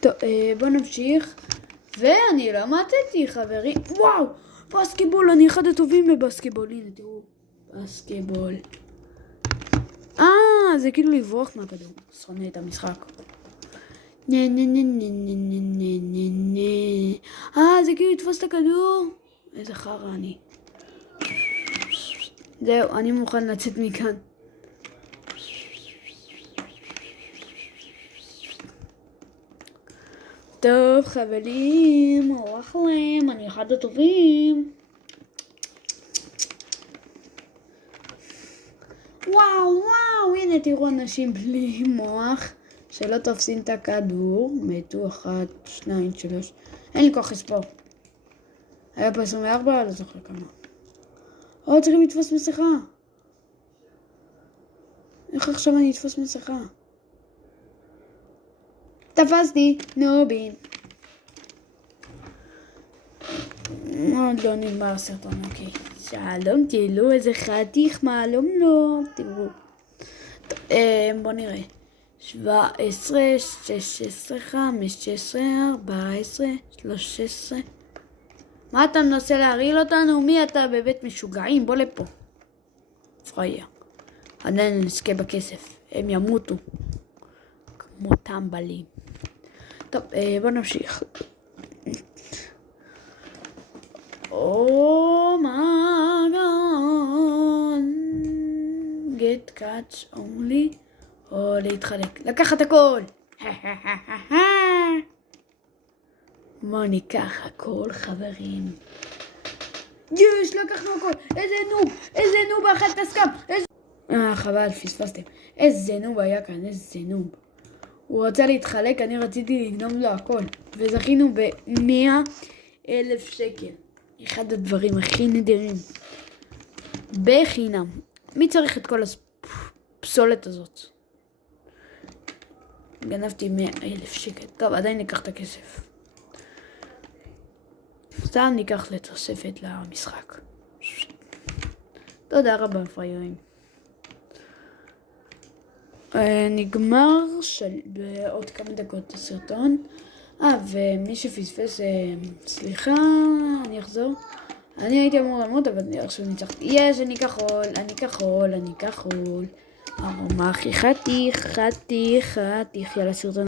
טוב, בוא נמשיך. ואני למדתי, חברים. וואו, בסקטבול, אני אחד הטובים בבסקטבול. הנה, תראו. בסקטבול. זה כאילו לברוח מהכדור. שונא את המשחק. זה כאילו לתפוס את הכדור. איזה חרא אני. זהו, אני מוכן לצאת מכאן. טוב, חברים, הולך להם, אני אחד הטובים. וואו, הנה תראו אנשים בלי מוח שלא תופסים את הכדור. מתו 1, 2, 3. אין לי כוח לספור. היה פה 24, לא זוכר כמה. צריכים לתפוס מסכה. איך עכשיו אני אתפוס מסכה? תפסתי, נובין. עוד לא נגמר הסרטון, אוקיי. שלום, תראו איזה חתיך מעלום לא. תראו. בוא נראה. 17, 16, 15, 14, 13. מה אתה מנסה להרעיל אותנו? מי אתה בבית משוגעים? בוא לפה. פרייר. עדיין נזכה בכסף. הם ימותו. כמו טמבלים. טוב, בוא נמשיך. my god. Get catch only. או להתחלק. לקחת הכל. בוא ניקח הכל, חברים. יש, לקחנו הכל. איזה נוב אכל את הסכם. חבל, פספסתם. איזה נוב היה כאן, איזה נוב. הוא רצה להתחלק, אני רציתי לגנוב לו הכל. וזכינו ב100,000 שקל. אחד הדברים הכי נדירים. בחינם. מי צריך את כל הפסולת הזאת? גנבתי 100,000 שקל. טוב, עדיין ניקח את הכסף. סתם ניקח לתוספת למשחק. תודה רבה, פריירים. נגמר בעוד כמה דקות הסרטון. ומי שפספס, סליחה, אני אחזור. אני הייתי אמור למות, אבל עכשיו ניצחתי. יש, אני כחול. הרמה הכי חתיך, יאללה סרטון.